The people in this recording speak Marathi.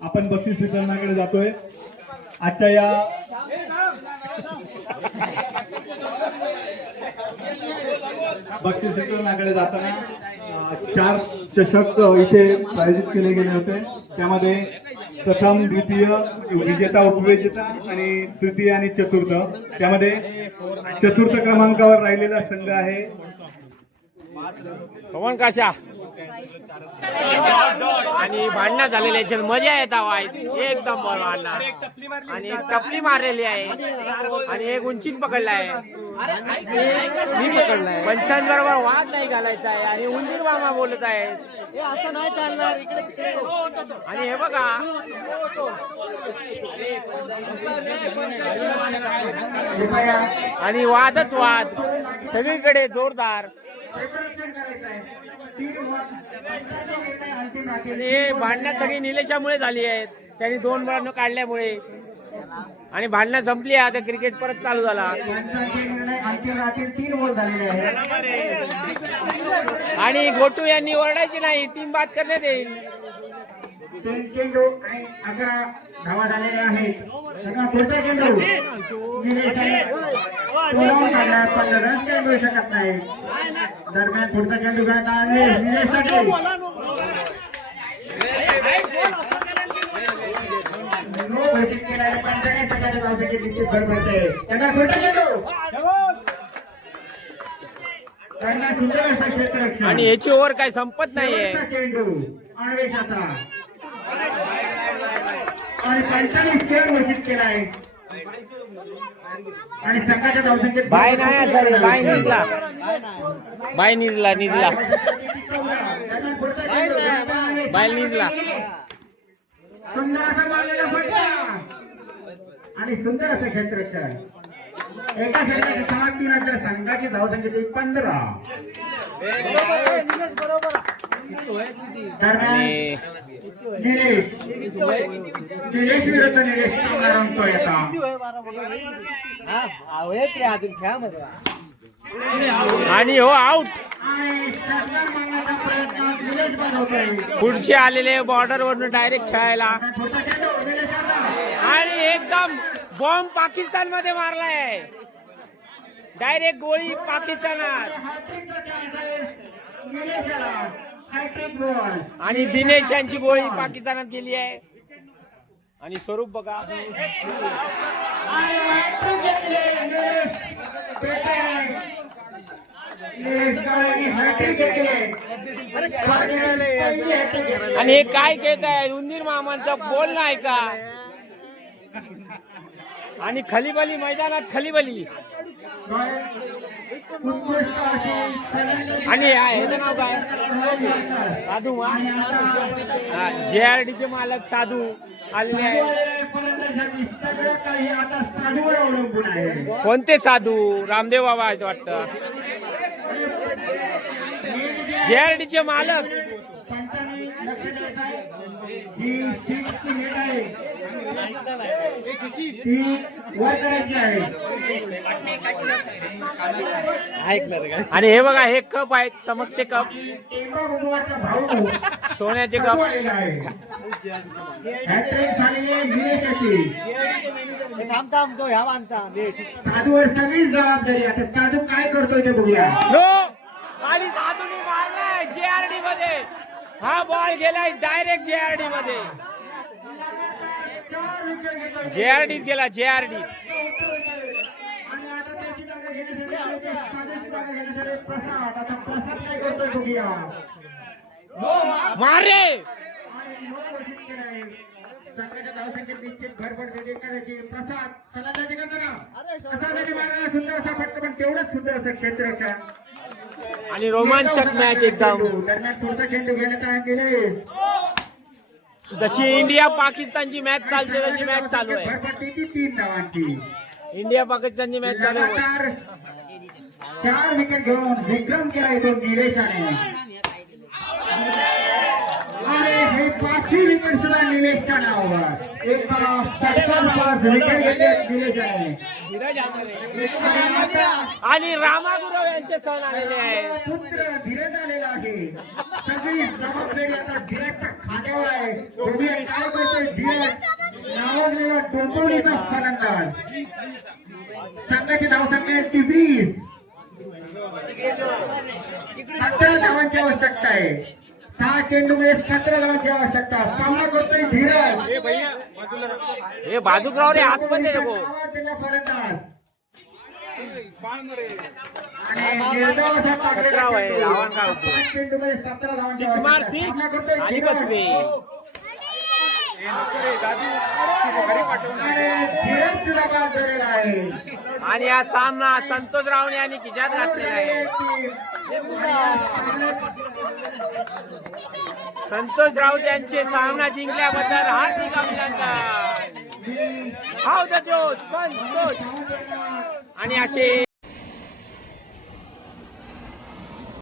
आपण बक्षीस वितरणाकडे जातोय. आजच्या या बक्षीस वितरणाकडे जाताना चार चषक इथे प्रायोजित केले गेले होते. त्यामध्ये प्रथम द्वितीय विजेता उपविजेता आणि तृतीय आणि चतुर्थ. त्यामध्ये चतुर्थ क्रमांकावर राहिलेला संघ आहे. पवन काशा. आणि भांडणं झालेले मजा येत आवा एकदम बरं भांडणार आणि एक टपली मारलेली आहे. आणि एक उंचीन पकडला आहे. पंचांत बरोबर वाद नाही घालायचा आहे. आणि उंदीर मामा बोलत आहेत. असं नाही चालणार. इकडे तिकडे आणि हे बघा. आणि वादच वाद. सगळीकडे जोरदार. आणि हे भांडणं सगळी निलेशामुळे झाली आहेत. त्यांनी दोन रन काढल्यामुळे. आणि भांडणं संपली आता क्रिकेट परत चालू झाला. आणि गोटू यांनी ओरडायची नाही टीम बाद करण्यात येईल. चेंडू आणि अकरा धावा झालेल्या आहेत आता पुढचा चेंडू पण रन काही मिळू शकत नाही दरम्यान पुढचा चेंडू आहे निलेशसाठी नो घोषित केला आहे पंचाळीस टक्क्याच्या धावसंख्येत निश्चित भर पडते. त्यांना पुढचा चेंडू आणि याची ओव्हर काय संपत नाहीये. आणि पंचाळीस खेळ घोषित केला आहे. आणि सकाळच्या धावसंख्येत बाय नाही सर बाय निजला बाय निजला निजला बाय निजला सुंदर असा मारलेला फटका. आणि सुंदर असं क्षेत्ररक्षण एका समाप्तीनंतर संघाची धावसंख्येत एक पंधरा दरम्यान आणि निलेश. निलेश विरुद्ध निलेश चांगला रंगतोय आता. आणि हो आउट पुढचे आलेले बॉर्डर वरून डायरेक्ट खेळायला आणि एकदम बॉम्ब पाकिस्तानमध्ये मारलाय. डायरेक्ट गोळी पाकिस्तानात. आणि दिनेश यांची गोळी पाकिस्तानात गेली आहे. आणि स्वरूप बघा. आणि हे काय खेळत आहे उंदीर मामांचा बोल नाही का? आणि खलीबली मैदानात खलीबली. आणि ह्याचं नाव काय? साधू जे आर डी चे मालक साधू आलेले आहेत. कोणते साधू? रामदेव बाबा आहेत वाटतं. जे आर डी चे मालक. आहे ही नेट आहे. ती वर करायची आहे. आणि हे बघा हे कप आहेत चमकते कप. भाऊ सोन्याचे साधू कप आहे. आहे थांब थांब तो ह्या बांधता नीट. साधूवर सगळी जबाबदारी. आता साधू काय करतोय ते बघूया. नो आणि साधूने मारलाय जे आर डी मध्ये. हा बॉल गेलाय डायरेक्ट जे आर डी मध्ये चार विकेट घेतोय जे आर डी गेला जे आर डी आणि आता त्याची जागा घेण्यासाठी साधूची जागा घेण्यासाठी प्रसाद आता प्रसाद काय करतोय बघूया मारे सुंदर असा फटका पण तेवढंच सुंदर असं क्षेत्ररक्षण आणि रोमांचक मॅच एकदम. जशी इंडिया पाकिस्तानची मॅच चालते तशी मॅच चालू आहे. इंडिया पाकिस्तानची मॅच चालू आहे. चार विकेट घेऊन विक्रम केला येतो निलेशाने. पाचही विकेट सुद्धा निलेशच्या नावावर. एक सत्तर पाच विकेट घेतले निलेश आहे. आणि रामागुरव यांचे सण आलेले आहेत. पुत्र धीरज आलेला आहे. सगळी जबाबदारी आता धीरजच्या खांद्यावर आहे. तुम्ही काय धीरज नावाजलेला डोंबिवलीचा फलंदाज. संघाचे नाव सतरा धावांची आवश्यकता आहे सहा चेंडूमध्ये सतरा धावांची आवश्यकता सामना करतोय धीरज हे बाजूराव रे आतमध्ये नको आणि आहे, चेंडू. धावांचा सिक्स मार सिक्स आणि धीरज. आणि हा सामना संतोष रावणे आणि किजात घातलेला आहे संतोष राऊत यांचे सामना जिंकल्याबद्दल हार्दिक अभिनंदन. हाव द जोश संतोष. आणि असे